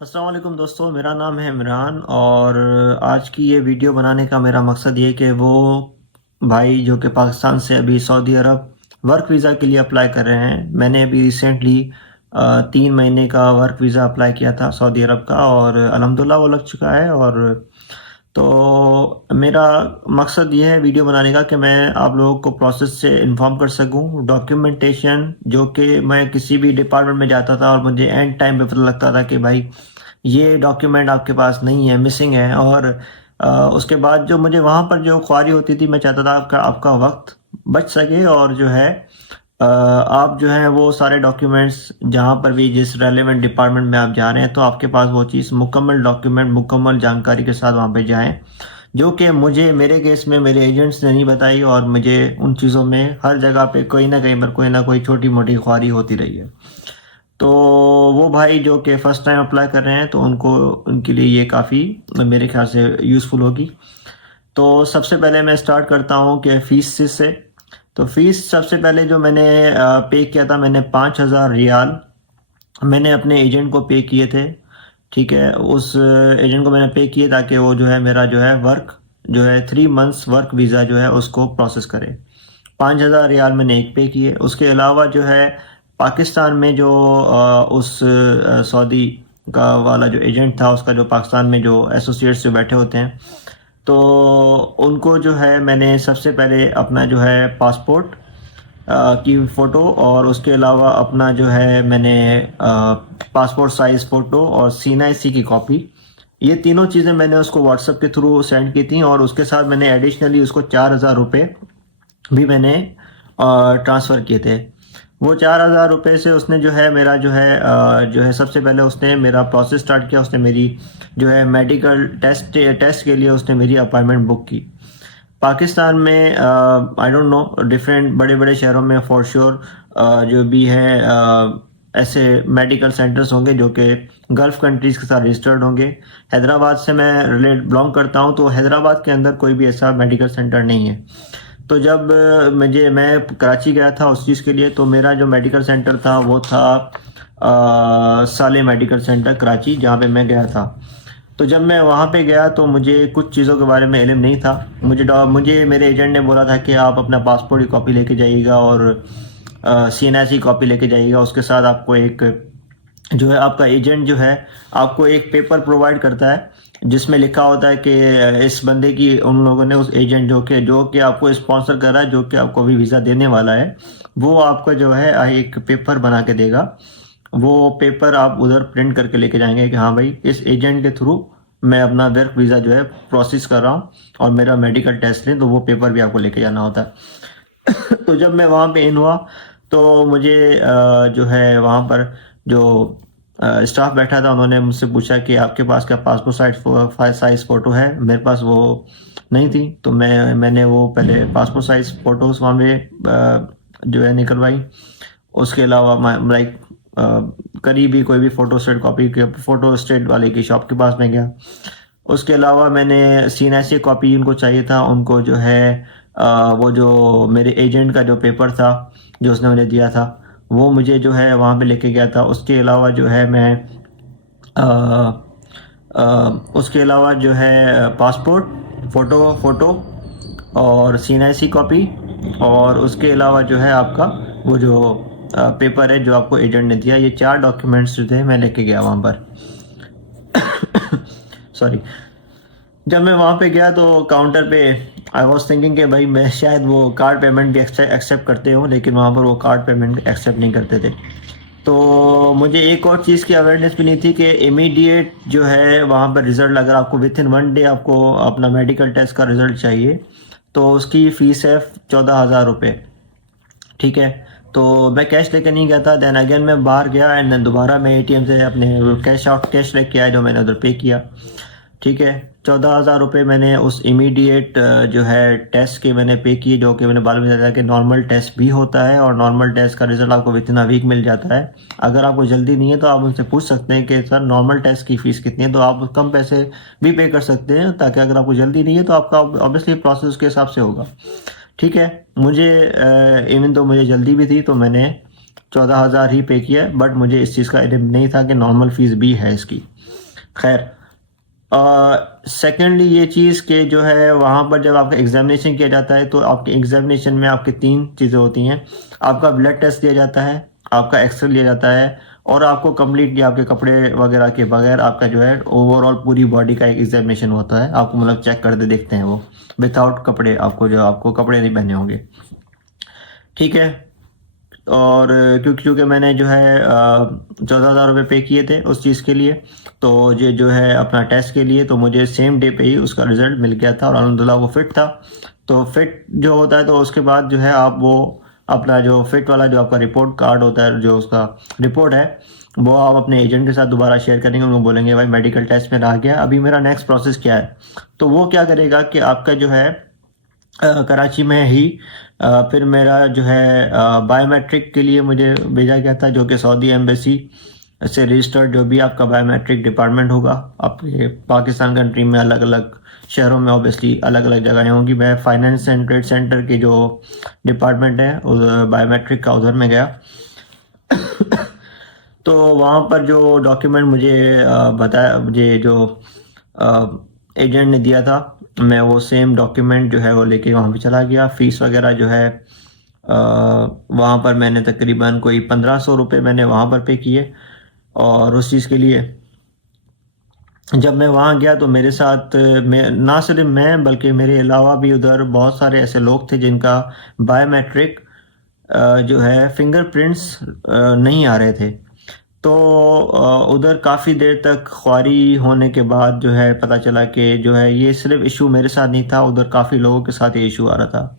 अस्सलाम वालेकुम दोस्तों, मेरा नाम है इमरान और आज की ये वीडियो बनाने का मेरा मकसद ये कि वो भाई जो कि पाकिस्तान से अभी सऊदी अरब वर्क वीज़ा के लिए अप्लाई कर रहे हैं। मैंने अभी रिसेंटली 3 महीने का वर्क वीज़ा अप्लाई किया था सऊदी अरब का और अल्हम्दुलिल्लाह वो लग चुका है। और तो मेरा मकसद ये है वीडियो बनाने का कि मैं आप लोगों को प्रोसेस से इन्फॉर्म कर सकूं। डॉक्यूमेंटेशन जो कि मैं किसी भी डिपार्टमेंट में जाता था और मुझे एंड टाइम पे पता लगता था कि भाई ये डॉक्यूमेंट आपके पास नहीं है, मिसिंग है। और उसके बाद जो मुझे वहाँ पर जो ख्वारी होती थी, मैं चाहता था आपका आपका वक्त बच सके और जो है आप जो है वो सारे डॉक्यूमेंट्स जहाँ पर भी जिस रेलेवेंट डिपार्टमेंट में आप जा रहे हैं तो आपके पास वो चीज़ मुकम्मल डॉक्यूमेंट मुकम्मल जानकारी के साथ वहाँ पे जाएं, जो कि मुझे मेरे केस में मेरे एजेंट्स ने नहीं बताई और मुझे उन चीज़ों में हर जगह पे कोई ना कहीं पर कोई ना कोई छोटी मोटी ख्वारी होती रही है। तो वो भाई जो कि फ़र्स्ट टाइम अप्लाई कर रहे हैं तो उनको उनके लिए ये काफ़ी मेरे ख्याल से यूज़फुल होगी। तो सबसे पहले मैं स्टार्ट करता हूँ कि फ़ीस से। तो फ़ीस सबसे पहले जो मैंने पे किया था, मैंने 5,000 रियाल मैंने अपने एजेंट को पे किए थे। ठीक है, उस एजेंट को मैंने पे किए ताकि वो जो है मेरा जो है वर्क जो है 3 मंथ्स वर्क वीज़ा जो है उसको प्रोसेस करे। 5,000 रियाल मैंने एक पे किए। उसके अलावा जो है पाकिस्तान में जो उस सऊदी का वाला जो एजेंट था, उसका जो पाकिस्तान में जो एसोसिएट्स जो बैठे होते हैं, तो उनको जो है मैंने सबसे पहले अपना जो है पासपोर्ट की फ़ोटो और उसके अलावा अपना जो है मैंने पासपोर्ट साइज़ फ़ोटो और सीएनआईसी की कॉपी, ये तीनों चीज़ें मैंने उसको व्हाट्सएप के थ्रू सेंड की थी। और उसके साथ मैंने एडिशनली उसको 4,000 रुपये भी मैंने ट्रांसफ़र किए थे। वो 4,000 रुपये से उसने जो है मेरा जो है सबसे पहले उसने मेरा प्रोसेस स्टार्ट किया। उसने मेरी जो है मेडिकल टेस्ट के लिए उसने मेरी अपॉइंटमेंट बुक की। पाकिस्तान में आई डोंट नो, डिफरेंट बड़े बड़े शहरों में फॉर श्योर जो भी है ऐसे मेडिकल सेंटर्स होंगे जो कि गल्फ़ कंट्रीज़ के साथ रजिस्टर्ड होंगे। हैदराबाद से मैं बिलोंग करता हूँ, तो हैदराबाद के अंदर कोई भी ऐसा मेडिकल सेंटर नहीं है। तो जब मैं कराची गया था उस चीज़ के लिए, तो मेरा जो मेडिकल सेंटर था वो था साले मेडिकल सेंटर कराची, जहाँ पे मैं गया था। तो जब मैं वहाँ पे गया तो मुझे कुछ चीज़ों के बारे में इल्म नहीं था। मुझे मेरे एजेंट ने बोला था कि आप अपना पासपोर्ट की कॉपी लेके जाइएगा और सीएनआईसी कॉपी लेके जाइएगा। उसके साथ आपको एक जो है आपका एजेंट जो है आपको एक पेपर प्रोवाइड करता है जिसमें लिखा होता है कि इस बंदे की उन लोगों ने, उस एजेंट जो कि आपको स्पॉन्सर कर रहा है, जो कि आपको अभी वीज़ा देने वाला है, वो आपका जो है एक पेपर बना के देगा। वो पेपर आप उधर प्रिंट करके लेके जाएंगे कि हाँ भाई, इस एजेंट के थ्रू मैं अपना वर्क वीज़ा जो है प्रोसेस कर रहा हूँ और मेरा मेडिकल टेस्ट लें, तो वो पेपर भी आपको लेके जाना होता है। तो जब मैं वहाँ पे इन हुआ तो मुझे जो है वहाँ पर जो स्टाफ बैठा था, उन्होंने मुझसे पूछा कि आपके पास क्या पासपोर्ट साइज़ फ़ोटो है। मेरे पास वो नहीं थी, तो मैंने वो पहले पासपोर्ट साइज़ फ़ोटोज़ वहाँ पे जो है निकलवाई। उसके अलावा लाइक करीबी कोई भी फ़ोटो स्टेट वाले की शॉप के पास में गया। उसके अलावा मैंने सीएनआईसी कॉपी उनको चाहिए था, उनको जो है वो जो मेरे एजेंट का जो पेपर था जो उसने मुझे दिया था, वो मुझे जो है वहाँ पे लेके गया था। उसके अलावा जो है मैं उसके अलावा जो है पासपोर्ट फ़ोटो और सीएनआईसी कॉपी, और उसके अलावा जो है आपका वो जो पेपर है जो आपको एजेंट ने दिया, ये 4 डॉक्यूमेंट्स जो थे मैं लेके गया वहाँ पर। सॉरी। जब मैं वहाँ पे गया तो काउंटर पे आई वाज थिंकिंग कि भाई मैं शायद वो कार्ड पेमेंट भी एक्सेप्ट करते हूँ, लेकिन वहाँ पर वो कार्ड पेमेंट एक्सेप्ट नहीं करते थे। तो मुझे एक और चीज़ की अवेयरनेस भी नहीं थी कि इमीडिएट जो है वहाँ पर रिज़ल्ट, अगर आपको विथिन 1 डे आपको अपना मेडिकल टेस्ट का रिज़ल्ट चाहिए, तो उसकी फ़ीस है 14,000 रुपये। ठीक है, तो मैं कैश लेके नहीं गया था। देन अगेन मैं बाहर गया एंड देन दोबारा मैं एटीएम से अपने कैश लेके आया जो मैंने उधर पे किया। ठीक है, 14,000 रुपये मैंने उस इमीडिएट जो है टेस्ट के मैंने पे किए, जो कि मैंने बाद में बताया कि नॉर्मल टेस्ट भी होता है और नॉर्मल टेस्ट का रिजल्ट आपको विद इन अ वीक मिल जाता है। अगर आपको जल्दी नहीं है तो आप उनसे पूछ सकते हैं कि सर नॉर्मल टेस्ट की फ़ीस कितनी है, तो आप कम पैसे भी पे कर सकते हैं, ताकि अगर आपको जल्दी नहीं है तो आपका ऑब्वियसली प्रोसेस उसके हिसाब से होगा। ठीक है, मुझे इवन तो मुझे जल्दी भी थी, तो मैंने 14,000 ही पे किया है, बट मुझे इस चीज़ का इल्म नहीं था कि नॉर्मल फ़ीस भी है इसकी। खैर, सेकेंडली ये चीज़ कि जो है वहाँ पर जब आपका एग्ज़ामिनेशन किया जाता है तो आपके एग्ज़ामिनेशन में आपकी 3 चीज़ें होती हैं। आपका ब्लड टेस्ट लिया जाता है, आपका एक्स-रे लिया जाता है और आपको कंप्लीटली आपके कपड़े वगैरह के बगैर आपका जो है ओवरऑल पूरी बॉडी का एक एग्ज़ामिनेशन होता है। आपको मतलब चेक करते देखते हैं वो, विदाउट कपड़े, आपको कपड़े नहीं पहने होंगे। ठीक है? और क्योंकि मैंने जो है 14,000 रुपये पे किए थे उस चीज़ के लिए, तो ये जो है अपना टेस्ट के लिए, तो मुझे सेम डे पे ही उसका रिज़ल्ट मिल गया था और अल्हम्दुलिल्लाह वो फिट था। तो फिट जो होता है तो उसके बाद जो है आप वो अपना जो फिट वाला जो आपका रिपोर्ट कार्ड होता है, जो उसका रिपोर्ट है, वो आप अपने एजेंट के साथ दोबारा शेयर करेंगे। उनको बोलेंगे भाई मेडिकल टेस्ट मेरा आ गया, अभी मेरा नेक्स्ट प्रोसेस क्या है? तो वो क्या करेगा कि आपका जो है कराची में ही फिर मेरा जो है बायोमेट्रिक के लिए मुझे भेजा गया था, जो कि सऊदी एम्बेसी से रजिस्टर्ड जो भी आपका बायोमेट्रिक डिपार्टमेंट होगा आपके पाकिस्तान कंट्री में, अलग अलग शहरों में ऑब्वियसली अलग अलग जगहें होंगी। मैं फाइनेंस एंड ट्रेड सेंटर के जो डिपार्टमेंट है बायोमेट्रिक का, उधर में गया। तो वहाँ पर जो डॉक्यूमेंट मुझे बताया, मुझे जो एजेंट ने दिया था, मैं वो सेम डॉक्यूमेंट जो है वो लेके वहाँ पे चला गया। फ़ीस वगैरह जो है वहाँ पर मैंने तकरीबन कोई 1500 रुपये मैंने वहाँ पर पे किए। और उस चीज़ के लिए जब मैं वहाँ गया तो मेरे साथ मैं ना सिर्फ मैं बल्कि मेरे अलावा भी उधर बहुत सारे ऐसे लोग थे जिनका बायोमेट्रिक जो है फिंगरप्रिंट्स नहीं आ रहे थे। तो उधर काफ़ी देर तक ख्वारी होने के बाद जो है पता चला कि जो है ये सिर्फ इशू मेरे साथ नहीं था, उधर काफ़ी लोगों के साथ ये इशू आ रहा था।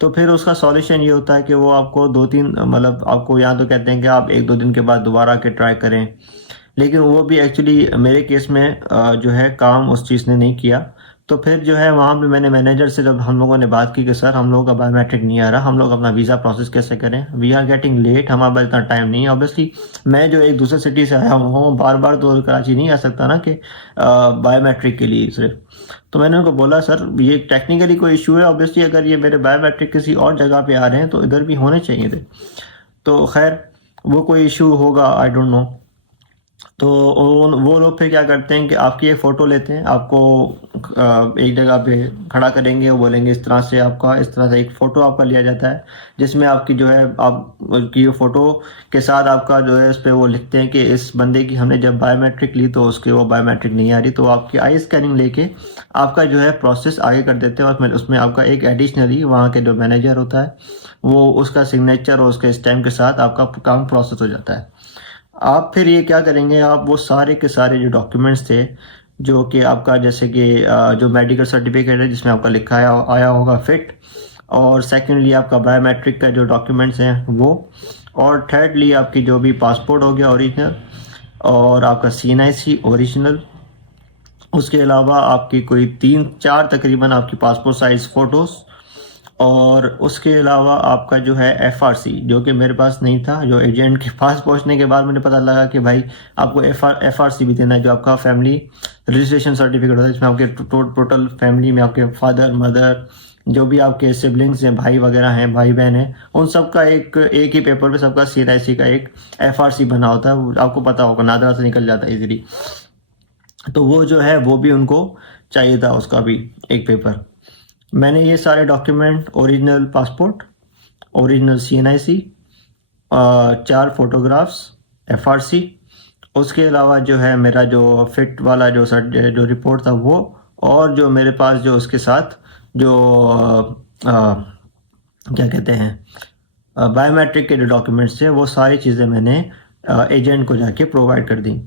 तो फिर उसका सॉल्यूशन ये होता है कि वो आपको 2-3 मतलब आपको या तो कहते हैं कि आप 1-2 दिन के बाद दोबारा आके ट्राई करें। लेकिन वो भी एक्चुअली मेरे केस में जो है काम उस चीज़ ने नहीं किया। तो फिर जो है वहाँ पे मैंने मैनेजर से जब हम लोगों ने बात की कि सर हम लोगों का बायोमेट्रिक नहीं आ रहा, हम लोग अपना वीज़ा प्रोसेस कैसे करें? वी आर गेटिंग लेट, हमारे पास इतना टाइम नहीं है। ऑब्वियसली मैं जो एक दूसरे सिटी से आया हूँ, बार-बार तो कराची नहीं आ सकता ना कि बायोमेट्रिक के लिए सिर्फ। तो मैंने उनको बोला सर ये टेक्निकली कोई इश्यू है, ऑब्वियसली अगर ये मेरे बायोमेट्रिक किसी और जगह पे आ रहे हैं तो इधर भी होने चाहिए थे। तो खैर वो कोई इश्यू होगा, आई डोंट नो। तो वो लोग फिर क्या करते हैं कि आपकी एक फ़ोटो लेते हैं, आपको एक जगह पे खड़ा करेंगे और बोलेंगे इस तरह से एक फ़ोटो आपका लिया जाता है, जिसमें आपकी जो है आप की फ़ोटो के साथ आपका जो है उस पे वो लिखते हैं कि इस बंदे की हमने जब बायोमेट्रिक ली तो उसकी वो बायोमेट्रिक नहीं आ रही, तो आपकी आई स्कैनिंग लेके आपका जो है प्रोसेस आगे कर देते हैं। और उसमें आपका एक एडिशनली वहाँ के जो मैनेजर होता है वो उसका सिग्नेचर और उसके स्टैम्प के साथ आपका काम प्रोसेस हो जाता है। आप फिर ये क्या करेंगे, आप वो सारे के सारे जो डॉक्यूमेंट्स थे, जो कि आपका जैसे कि जो मेडिकल सर्टिफिकेट है जिसमें आपका लिखा आया होगा फिट, और सेकेंडली आपका बायोमेट्रिक का जो डॉक्यूमेंट्स हैं वो, और थर्डली आपकी जो भी पासपोर्ट हो गया ओरिजिनल, और आपका CNIC ओरिजिनल। उसके अलावा आपकी कोई 3-4 तकरीबन आपकी पासपोर्ट साइज़ फ़ोटोज़, और उसके अलावा आपका जो है FRC, जो कि मेरे पास नहीं था। जो एजेंट के पास पहुंचने के बाद मुझे पता लगा कि भाई आपको FRC भी देना है, जो आपका फैमिली रजिस्ट्रेशन सर्टिफिकेट होता है, जिसमें आपके टोटल फैमिली में आपके फादर मदर जो भी आपके सिबलिंग्स हैं, भाई वगैरह हैं, भाई बहन हैं, उन सब का एक ही पेपर पे सबका CNIC का एक FRC बना होता है। वो आपको पता होगा, नादरा से निकल जाता है इजीली। तो वो जो है वो भी उनको चाहिए था, उसका भी एक पेपर। मैंने ये सारे document, original passport, original CNIC, 4 photographs, FRC, उसके अलावा जो है मेरा जो फिट वाला जो रिपोर्ट था वो, और जो मेरे पास जो उसके साथ जो क्या कहते हैं बायोमेट्रिक के जो डॉक्यूमेंट्स थे, वो सारी चीज़ें मैंने एजेंट को जाके प्रोवाइड कर दी।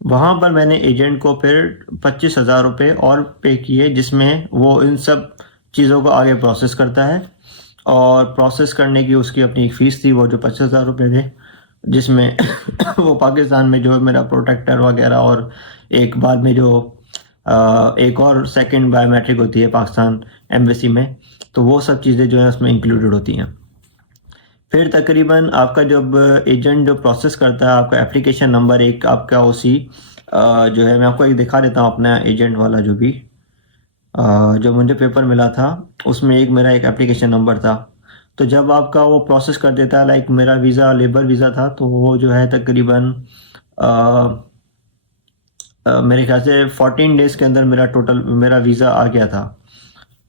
वहाँ पर मैंने एजेंट को फिर 25,000 रुपये और पे किए, जिसमें वो इन सब चीज़ों को आगे प्रोसेस करता है। और प्रोसेस करने की उसकी अपनी एक फ़ीस थी, वो जो 25,000 रुपये थे, जिसमें वो पाकिस्तान में जो मेरा प्रोटेक्टर वगैरह, और एक बाद में जो एक और सेकंड बायोमेट्रिक होती है पाकिस्तान एम्बेसी में, तो वो सब चीज़ें जो हैं उसमें इंक्लूडेड होती हैं। फिर तकरीबन आपका जब एजेंट जो प्रोसेस करता है, आपका एप्लीकेशन नंबर एक आपका उसी जो है, मैं आपको एक दिखा देता हूँ अपना एजेंट वाला जो भी जो मुझे पेपर मिला था, उसमें एक मेरा एक एप्लीकेशन नंबर था। तो जब आपका वो प्रोसेस कर देता है, लाइक मेरा वीज़ा लेबर वीज़ा था, तो वो जो है तकरीबन मेरे ख्याल से 14 डेज़ के अंदर मेरा वीज़ा आ गया था।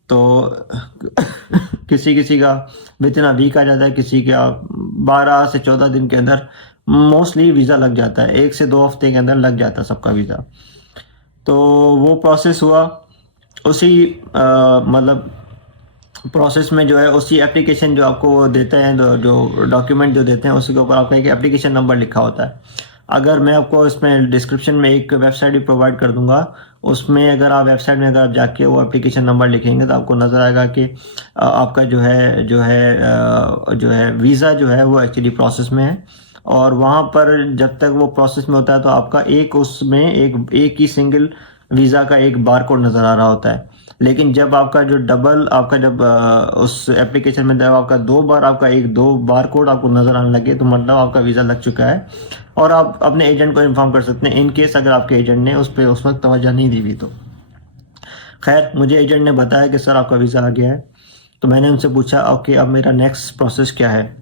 तो किसी-किसी का विथिन अ वीक आ जाता है, किसी का 12 से 14 दिन के अंदर मोस्टली वीज़ा लग जाता है। 1 से 2 हफ्ते के अंदर लग जाता है सबका वीज़ा। तो वो प्रोसेस हुआ उसी मतलब प्रोसेस में जो है उसी एप्लीकेशन जो आपको वो देते हैं, जो डॉक्यूमेंट जो देते हैं, उसी के ऊपर आपका एक एप्लीकेशन नंबर लिखा होता है। अगर मैं आपको इसमें डिस्क्रिप्शन में एक वेबसाइट भी प्रोवाइड कर दूंगा, उसमें अगर आप वेबसाइट में अगर आप जाके वो एप्लीकेशन नंबर लिखेंगे तो आपको नज़र आएगा कि आपका जो है वीज़ा जो है वो एक्चुअली प्रोसेस में है। और वहाँ पर जब तक वो प्रोसेस में होता है तो आपका एक ही सिंगल वीज़ा का एक बार कोड नज़र आ रहा होता है। लेकिन जब आपका जो डबल आपका जब उस एप्लीकेशन में जब आपका 2 बार आपका एक 2 बार कोड आपको नज़र आने लगे, तो मतलब आपका वीज़ा लग चुका है और आप अपने एजेंट को इन्फॉर्म कर सकते हैं, इन केस अगर आपके एजेंट ने उस पे उस वक्त तवज्जो नहीं दी हुई तो। खैर, मुझे एजेंट ने बताया कि सर आपका वीज़ा आ गया है। तो मैंने उनसे पूछा ओके, अब मेरा नेक्स्ट प्रोसेस क्या है?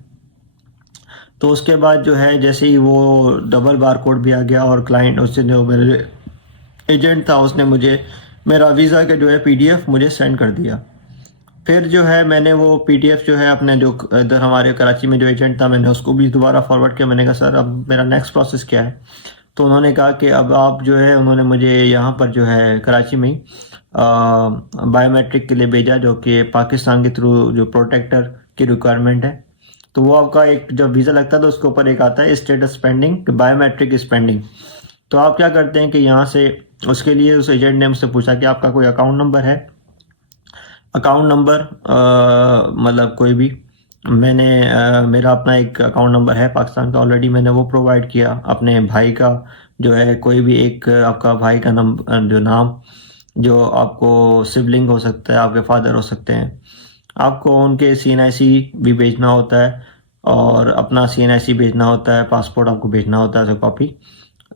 तो उसके बाद जो है जैसे ही वो डबल बार कोड भी आ गया और क्लाइंट उससे जो मेरे एजेंट था उसने मुझे मेरा वीज़ा का जो है पीडीएफ मुझे सेंड कर दिया। फिर जो है मैंने वो पीडीएफ जो है अपने जो इधर हमारे कराची में जो एजेंट था, मैंने उसको भी दोबारा फॉरवर्ड किया। मैंने कहा सर अब मेरा नेक्स्ट प्रोसेस क्या है? तो उन्होंने कहा कि अब आप जो है, उन्होंने मुझे यहाँ पर जो है कराची में ही बायोमेट्रिक के लिए भेजा, जो कि पाकिस्तान के थ्रू जो प्रोटेक्टर की रिक्वायरमेंट है। तो वो आपका एक जब वीज़ा लगता है तो उसके ऊपर एक आता है status pending, biometric is pending. तो आप क्या करते हैं कि यहाँ से उसके लिए उस एजेंट ने मुझसे पूछा कि आपका कोई अकाउंट नंबर है? अकाउंट नंबर मतलब कोई भी, मैंने मेरा अपना एक अकाउंट नंबर है पाकिस्तान का, ऑलरेडी मैंने वो प्रोवाइड किया। अपने भाई का जो है कोई भी एक आपका भाई का जो नाम, जो आपको सिबलिंग हो सकता है, आपके फादर हो सकते हैं, आपको उनके CNIC भी भेजना होता है और अपना CNIC भेजना होता है, पासपोर्ट आपको भेजना होता है कॉपी,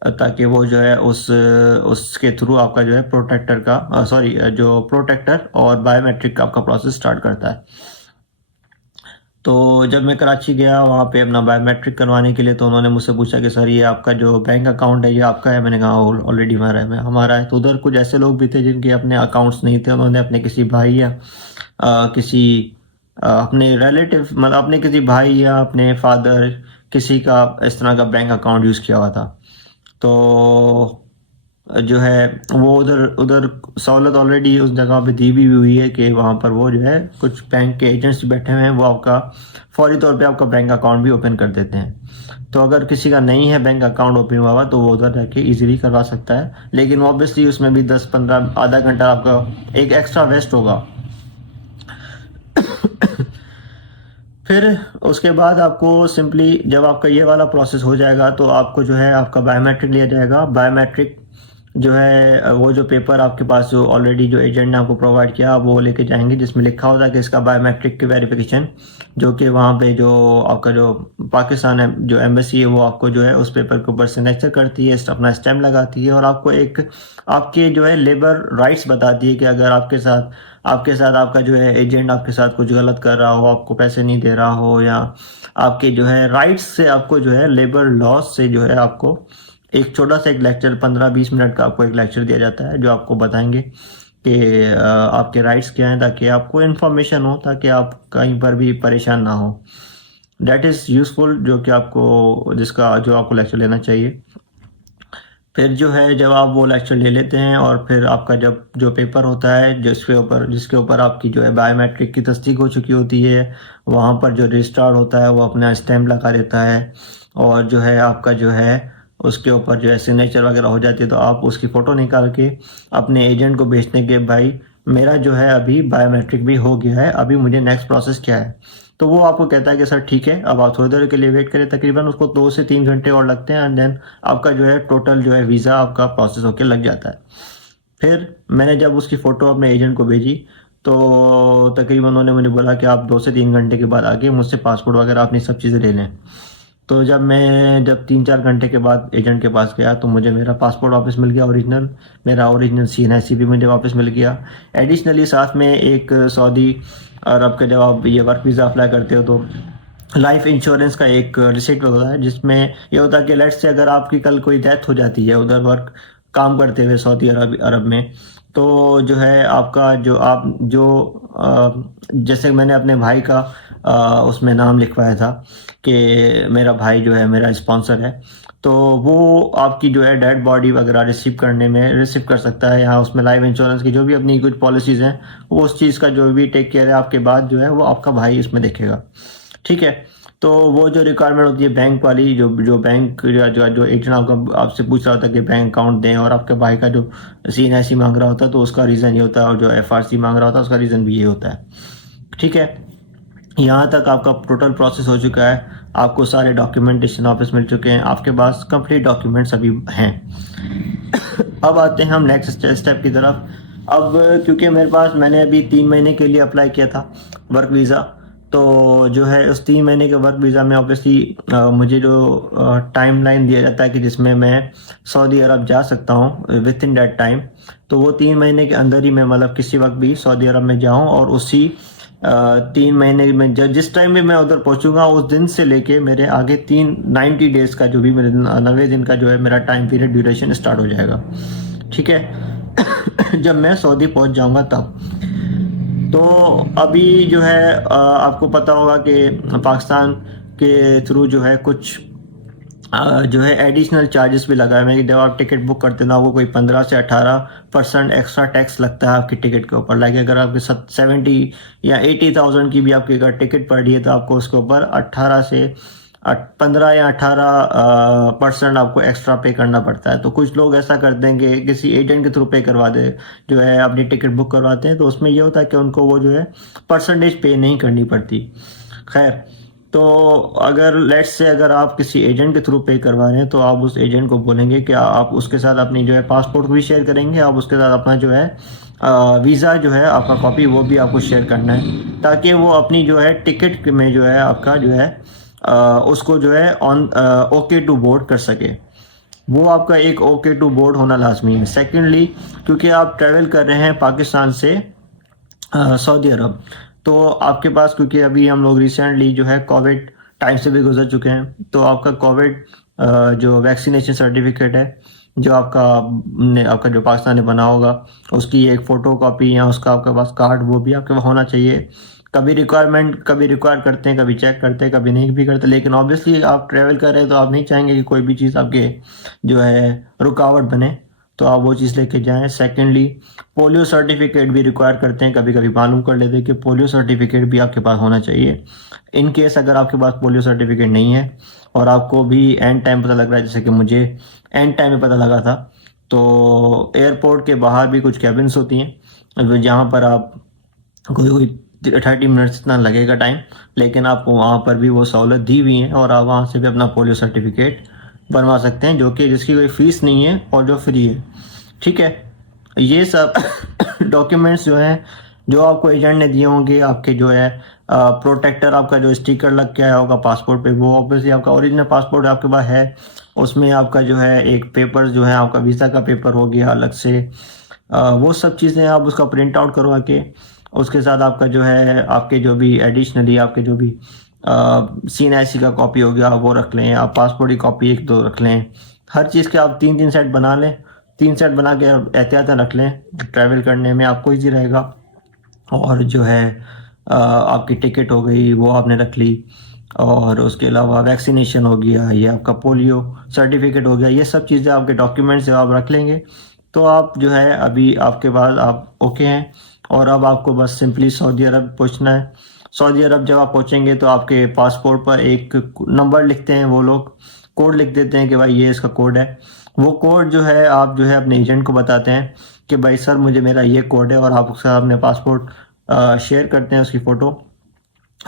ताकि वो जो है उसके थ्रू आपका जो है प्रोटेक्टर का जो प्रोटेक्टर और बायोमेट्रिक का आपका प्रोसेस स्टार्ट करता है। तो जब मैं कराची गया वहाँ पे अपना बायोमेट्रिक करवाने के लिए, तो उन्होंने मुझसे पूछा कि सर ये आपका जो बैंक अकाउंट है ये आपका है? मैंने कहा ऑलरेडी हमारा है। तो उधर कुछ ऐसे लोग भी थे जिनके अपने अकाउंट्स नहीं थे, उन्होंने अपने किसी भाई या किसी अपने रिलेटिव, मतलब अपने किसी भाई या अपने फादर, किसी का इस तरह का बैंक अकाउंट यूज़ किया हुआ था। तो जो है वो उधर उधर सहूलत ऑलरेडी उस जगह पे दी भी हुई है कि वहाँ पर वो जो है कुछ बैंक के एजेंट्स बैठे हुए हैं, वो आपका फौरी तौर पे आपका बैंक अकाउंट भी ओपन कर देते हैं। तो अगर किसी का नहीं है बैंक अकाउंट ओपन हुआ तो वो उधर जाके इजीली करवा सकता है, लेकिन ऑब्वियसली उसमें भी 10-15 आधा घंटा आपका एक एक्स्ट्रा वेस्ट होगा। फिर उसके बाद आपको सिंपली जब आपका ये वाला प्रोसेस हो जाएगा तो आपको जो है आपका बायोमेट्रिक लिया जाएगा। बायोमेट्रिक जो है वो जो पेपर आपके पास जो ऑलरेडी जो एजेंट ने आपको प्रोवाइड किया आप वो लेके जाएंगे, जिसमें लिखा होता है कि इसका बायोमेट्रिक की वेरिफिकेशन, जो कि वहाँ पे जो आपका जो पाकिस्तान है जो एम्बेसी है वो आपको जो है उस पेपर के ऊपर सिग्नेचर करती है, अपना स्टैम्प लगाती है और आपको एक आपके जो है लेबर राइट्स बताती है कि अगर आपके साथ आपका जो है एजेंट आपके साथ कुछ गलत कर रहा हो, आपको पैसे नहीं दे रहा हो, या आपके जो है राइट्स से आपको जो है लेबर लॉज से जो है आपको एक छोटा सा एक लेक्चर 15-20 मिनट का आपको एक लेक्चर दिया जाता है, जो आपको बताएंगे कि आपके राइट्स क्या हैं, ताकि आपको इन्फॉर्मेशन हो, ताकि आप कहीं पर भी परेशान ना हो। दैट इज़ यूज़फुल, जो कि आपको जिसका जो आपको लेक्चर लेना चाहिए। फिर जो है जब आप वो लेक्चर ले लेते हैं और फिर आपका जब जो पेपर होता है जिसके ऊपर आपकी जो है बायोमेट्रिक की तस्दीक हो चुकी होती है, वहाँ पर जो रजिस्ट्रार होता है वो अपना स्टैम्प लगा देता है और जो है आपका जो है उसके ऊपर जो है सिग्नेचर वगैरह हो जाती है, तो आप उसकी फ़ोटो निकाल के अपने एजेंट को भेजने के भाई मेरा जो है अभी बायोमेट्रिक भी हो गया है, अभी मुझे नेक्स्ट प्रोसेस क्या है। तो वो आपको कहता है कि सर ठीक है, अब आप थोड़ी देर के लिए वेट करें, तकरीबन उसको 2 से 3 घंटे और लगते हैं, एंड देन आपका जो है टोटल जो है वीज़ा आपका प्रोसेस होकर लग जाता है। फिर मैंने जब उसकी फ़ोटो अपने एजेंट को भेजी तो तकरीबन उन्होंने मुझे बोला कि आप 2 से 3 घंटे के बाद आके मुझसे पासपोर्ट वगैरह अपनी सब चीज़ें ले लें। तो जब 3-4 घंटे के बाद एजेंट के पास गया तो मुझे मेरा पासपोर्ट वापस मिल गया ओरिजिनल। मेरा ओरिजिनल CNIC भी मुझे वापस मिल गया। एडिशनली साथ में एक सऊदी अरब का जब आप ये वर्क वीज़ा अप्लाई करते हो तो लाइफ इंश्योरेंस का एक रिसिप्ट होता है, जिसमें ये होता है कि लेट्स से अगर आपकी कल कोई डेथ हो जाती है उधर वर्क काम करते हुए सऊदी अरब में, तो जो है आपका जो आप जो जैसे मैंने अपने भाई का उसमें नाम लिखवाया था कि मेरा भाई जो है मेरा स्पॉन्सर है, तो वो आपकी जो है डेड बॉडी वगैरह रिसीव कर सकता है यहाँ। उसमें लाइफ इंश्योरेंस की जो भी अपनी कुछ पॉलिसीज़ हैं वो उस चीज़ का जो भी टेक केयर है आपके बाद जो है वो आपका भाई इसमें देखेगा। ठीक है। तो वो जो रिक्वायरमेंट होती है बैंक वाली, जो जो बैंक जो एजेंट आपका आपसे पूछ रहा होता है कि बैंक अकाउंट दें, और आपके भाई का जो CNIC मांग रहा होता है तो उसका रीज़न ये होता है, और जो FRC मांग रहा होता है उसका रीज़न भी ये होता है। ठीक है। यहाँ तक आपका टोटल प्रोसेस हो चुका है, आपको सारे डॉक्यूमेंटेशन ऑफिस मिल चुके हैं, आपके पास कंप्लीट डॉक्यूमेंट्स अभी हैं। अब आते हैं हम नेक्स्ट स्टेप की तरफ। अब क्योंकि मैंने अभी 3 महीने के लिए अप्लाई किया था वर्क वीज़ा, तो जो है उस 3 महीने के वर्क वीज़ा में ऑब्वियसली मुझे जो टाइम लाइन दिया जाता है कि जिसमें मैं सऊदी अरब जा सकता हूँ विद इन दैट टाइम, तो वो 3 महीने के अंदर ही मैं मतलब किसी वक्त भी सऊदी अरब में जाऊँ, और उसी 3 महीने में जिस टाइम में मैं उधर पहुंचूंगा उस दिन से लेके मेरे आगे 90 डेज का जो भी मेरे 90 दिन का जो है मेरा टाइम पीरियड ड्यूरेशन स्टार्ट हो जाएगा। ठीक है। जब मैं सऊदी पहुंच जाऊंगा तब। तो अभी जो है आपको पता होगा कि पाकिस्तान के थ्रू जो है कुछ जो है एडिशनल चार्जेस भी लगाए हुए हैं कि जब आप टिकट बुक करते हैं ना, वो कोई 15 से 18% एक्स्ट्रा टैक्स लगता है आपकी टिकट के ऊपर। लाइक अगर आपके 70 या 80,000 की भी आपकी अगर टिकट पड़ रही है तो आपको उसके ऊपर 15 या 18% आपको एक्स्ट्रा पे करना पड़ता है। तो कुछ लोग ऐसा करते हैं कि किसी एजेंट के थ्रू पे करवा दे, जो है अपनी टिकट बुक करवाते हैं, तो उसमें ये होता है कि उनको वो जो है परसेंटेज पे नहीं करनी पड़ती। खैर, तो अगर आप किसी एजेंट के थ्रू पे करवा रहे हैं तो आप उस एजेंट को बोलेंगे कि आप उसके साथ अपनी जो है पासपोर्ट भी शेयर करेंगे, आप उसके साथ अपना जो है वीज़ा जो है आपका कॉपी वो भी आपको शेयर करना है, ताकि वो अपनी जो है टिकट में जो है आपका जो है उसको जो है ओके टू बोर्ड कर सके। वो आपका एक ओके टू बोर्ड होना लाजमी है। सेकेंडली, क्योंकि आप ट्रैवल कर रहे हैं पाकिस्तान से सऊदी अरब, तो आपके पास, क्योंकि अभी हम लोग रिसेंटली जो है कोविड टाइम से भी गुजर चुके हैं, तो आपका कोविड जो वैक्सीनेशन सर्टिफिकेट है जो आपका जो पाकिस्तान ने बना होगा, उसकी एक फ़ोटो कॉपी या उसका आपके पास कार्ड वो भी आपके पास होना चाहिए। कभी रिक्वायर करते हैं, कभी चेक करते हैं, कभी नहीं भी करते, लेकिन ऑब्वियसली आप ट्रैवल कर रहे हैं तो आप नहीं चाहेंगे कि कोई भी चीज़ आपके जो है रुकावट बने, तो आप वो चीज़ लेके जाएं। सेकेंडली, पोलियो सर्टिफिकेट भी रिक्वायर करते हैं, कभी कभी मालूम कर लेते हैं कि पोलियो सर्टिफिकेट भी आपके पास होना चाहिए। इन केस अगर आपके पास पोलियो सर्टिफिकेट नहीं है और आपको भी एंड टाइम पता लग रहा है, जैसे कि मुझे एंड टाइम में पता लगा था, तो एयरपोर्ट के बाहर भी कुछ कैबिन्स होती हैं जहाँ पर आप कोई 30 मिनट्स इतना लगेगा टाइम, लेकिन आपको वहाँ पर भी वो सहूलत दी हुई है और आप वहाँ से भी अपना पोलियो सर्टिफिकेट बनवा सकते हैं, जो कि जिसकी कोई फीस नहीं है और जो फ्री है। ठीक है। ये सब डॉक्यूमेंट्स जो हैं जो आपको एजेंट ने दिए होंगे, आपके जो है प्रोटेक्टर, आपका जो स्टिकर लग के आया होगा पासपोर्ट पे, वो ऑब्वियसली आपका ओरिजिनल पासपोर्ट आपके पास है, उसमें आपका जो है एक पेपर जो है आपका वीज़ा का पेपर हो गया अलग से, वो सब चीज़ें आप उसका प्रिंट आउट करवा के उसके साथ आपका जो है आपके जो भी एडिशनली आपके जो भी CNIC का कॉपी हो गया वो रख लें, आप पासपोर्ट की कॉपी 1-2 रख लें। हर चीज़ के आप 3-3 सेट बना लें, 3 सेट बना के एहतियातन रख लें, ट्रैवल करने में आपको ईजी रहेगा। और जो है आपकी टिकट हो गई वो आपने रख ली, और उसके अलावा वैक्सीनेशन हो गया, ये आपका पोलियो सर्टिफिकेट हो गया, ये सब चीज़ें आपके डॉक्यूमेंट्स आप रख लेंगे, तो आप जो है अभी आपके पास आप ओके हैं। और अब आपको बस सिंपली सऊदी अरब पहुंचना है। सऊदी अरब जब आप पहुंचेंगे तो आपके पासपोर्ट पर एक नंबर लिखते हैं, वो लोग कोड लिख देते हैं कि भाई ये इसका कोड है। वो कोड जो है आप जो है अपने एजेंट को बताते हैं कि भाई सर मुझे मेरा ये कोड है, और आप उसका अपने पासपोर्ट शेयर करते हैं उसकी फ़ोटो,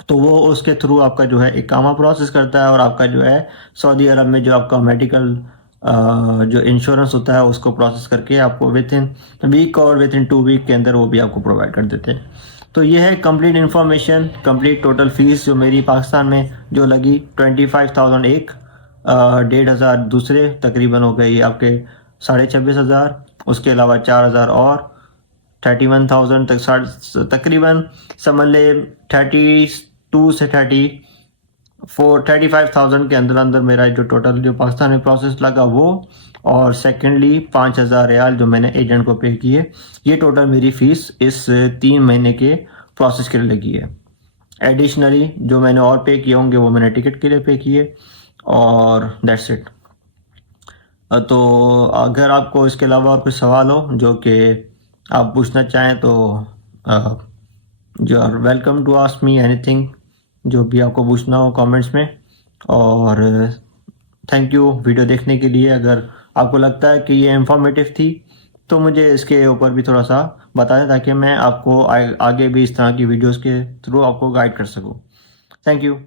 तो वो उसके थ्रू आपका जो है इकामा प्रोसेस करता है, और आपका जो है सऊदी अरब में जो आपका मेडिकल जो इंश्योरेंस होता है उसको प्रोसेस करके आपको विद इन वीक और विद इन 2 वीक के अंदर वो भी आपको प्रोवाइड कर देते हैं। तो ये है complete information, complete total fees जो मेरी पाकिस्तान में जो लगी 25,000 एक, 1,500 दूसरे, तकरीबन हो गई आपके 26,500, उसके अलावा 4,000 और 31,000 तक, तकरीबन समझ ले 32 से 35,000 के अंदर अंदर मेरा जो टोटल जो पाकिस्तान में प्रोसेस लगा वो, और सेकेंडली 5,000 रियाल जो मैंने एजेंट को पे किए। ये टोटल मेरी फ़ीस इस 3 महीने के प्रोसेस के लिए लगी है। एडिशनली जो मैंने और पे किए होंगे वो मैंने टिकट के लिए पे किए, और दैट्स इट। तो अगर आपको इसके अलावा और कुछ सवाल हो जो कि आप पूछना चाहें तो you are welcome to ask me anything, जो भी आपको पूछना हो कमेंट्स में। और थैंक यू वीडियो देखने के लिए। अगर आपको लगता है कि ये इंफॉर्मेटिव थी तो मुझे इसके ऊपर भी थोड़ा सा बता दें ताकि मैं आपको आगे भी इस तरह की वीडियोस के थ्रू आपको गाइड कर सकूं। Thank you.